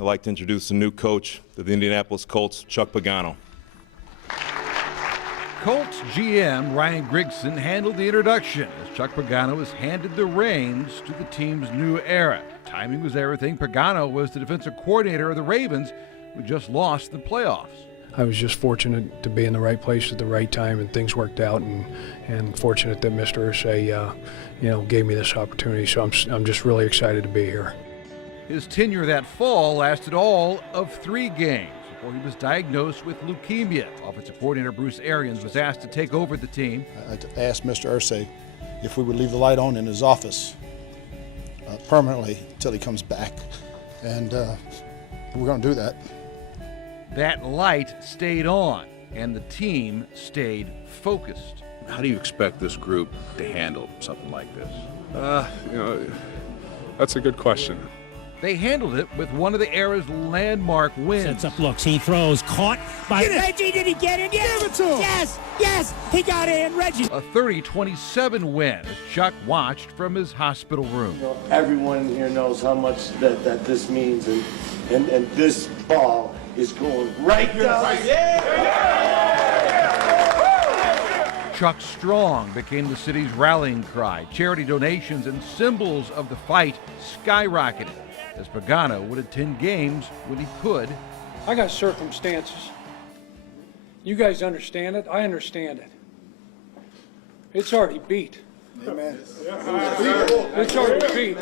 I'd like to introduce the new coach of the Indianapolis Colts, Chuck Pagano. Colts GM Ryan Grigson handled the introduction as Chuck Pagano was handed the reins to the team's new era. Timing was everything. Pagano was the defensive coordinator of the Ravens, who just lost the playoffs. I was just fortunate to be in the right place at the right time, and things worked out, and fortunate that Mr. Irsay, gave me this opportunity. So I'm just really excited to be here. His tenure that fall lasted all of 3 games before he was diagnosed with leukemia. Offensive coordinator Bruce Arians was asked to take over the team. I asked Mr. Irsay if we would leave the light on in his office permanently until he comes back, and we're going to do that. That light stayed on, and the team stayed focused. How do you expect this group to handle something like this? That's a good question. They handled it with one of the era's landmark wins. Sets up looks, he throws, caught by Reggie. Did he get it? Yes! Give it to him! Yes, he got it in, Reggie. A 30-27 win as Chuck watched from his hospital room. Everyone here knows how much that this means, and this ball is going right down. Chuck Strong became the city's rallying cry. Charity donations and symbols of the fight skyrocketed as Pagano would attend games when he could. I got circumstances. You guys understand it? I understand it. It's already beat. Amen. It's already beat.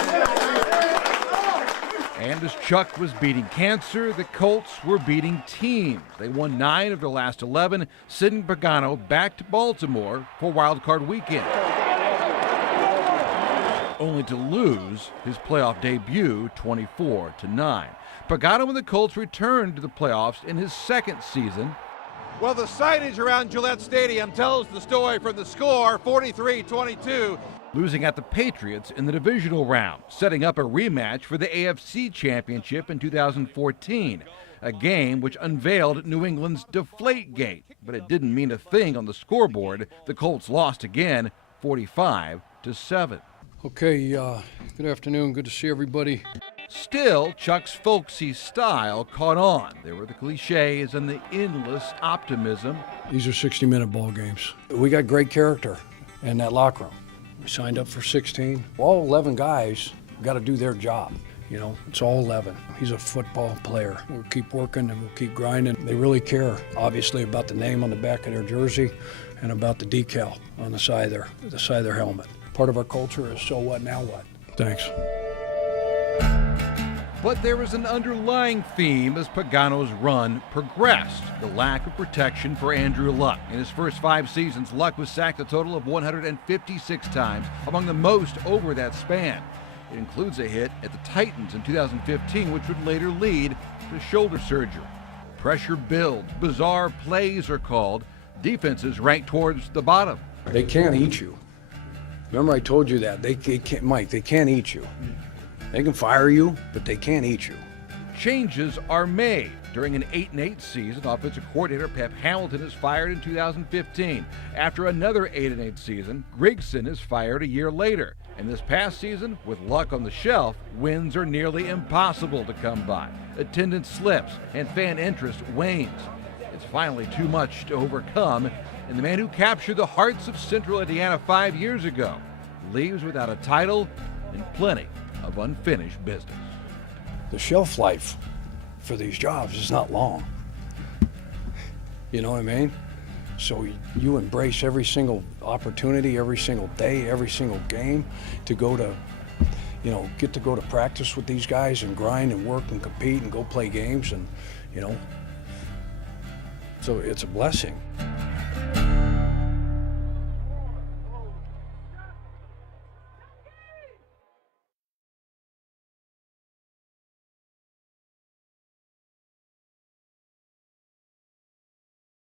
And as Chuck was beating cancer, the Colts were beating teams. They won 9 of their last 11, sending Pagano back to Baltimore for Wild Card Weekend, only to lose his playoff debut 24-9. Pagano and the Colts returned to the playoffs in his second season. Well, the signage around Gillette Stadium tells the story from the score, 43-22. Losing at the Patriots in the divisional round, setting up a rematch for the AFC Championship in 2014, a game which unveiled New England's Deflategate, but it didn't mean a thing on the scoreboard. The Colts lost again, 45-7. Okay, good afternoon. Good to see everybody. Still, Chuck's folksy style caught on. There were the cliches and the endless optimism. These are 60-minute ball games. We got great character in that locker room. We signed up for 16. All 11 guys got to do their job. It's all 11. He's a football player. We'll keep working and we'll keep grinding. They really care, obviously, about the name on the back of their jersey and about the decal on the side of their helmet. Part of our culture is so what, now what? Thanks. But there was an underlying theme as Pagano's run progressed, the lack of protection for Andrew Luck. In his first 5 seasons, Luck was sacked a total of 156 times, among the most over that span. It includes a hit at the Titans in 2015, which would later lead to shoulder surgery. Pressure builds, bizarre plays are called, defenses ranked towards the bottom. They can't eat you. Remember I told you that. They can't, Mike, they can't eat you. They can fire you, but they can't eat you. Changes are made. During an 8-8 season, offensive coordinator Pep Hamilton is fired in 2015. After another 8-8 season, Grigson is fired a year later. And this past season, with Luck on the shelf, wins are nearly impossible to come by. Attendance slips and fan interest wanes. It's finally too much to overcome, and the man who captured the hearts of Central Indiana 5 years ago leaves without a title and plenty of unfinished business. The shelf life for these jobs is not long. You know what I mean? So you embrace every single opportunity, every single day, every single game to go to, get to go to practice with these guys and grind and work and compete and go play games, and, so it's a blessing.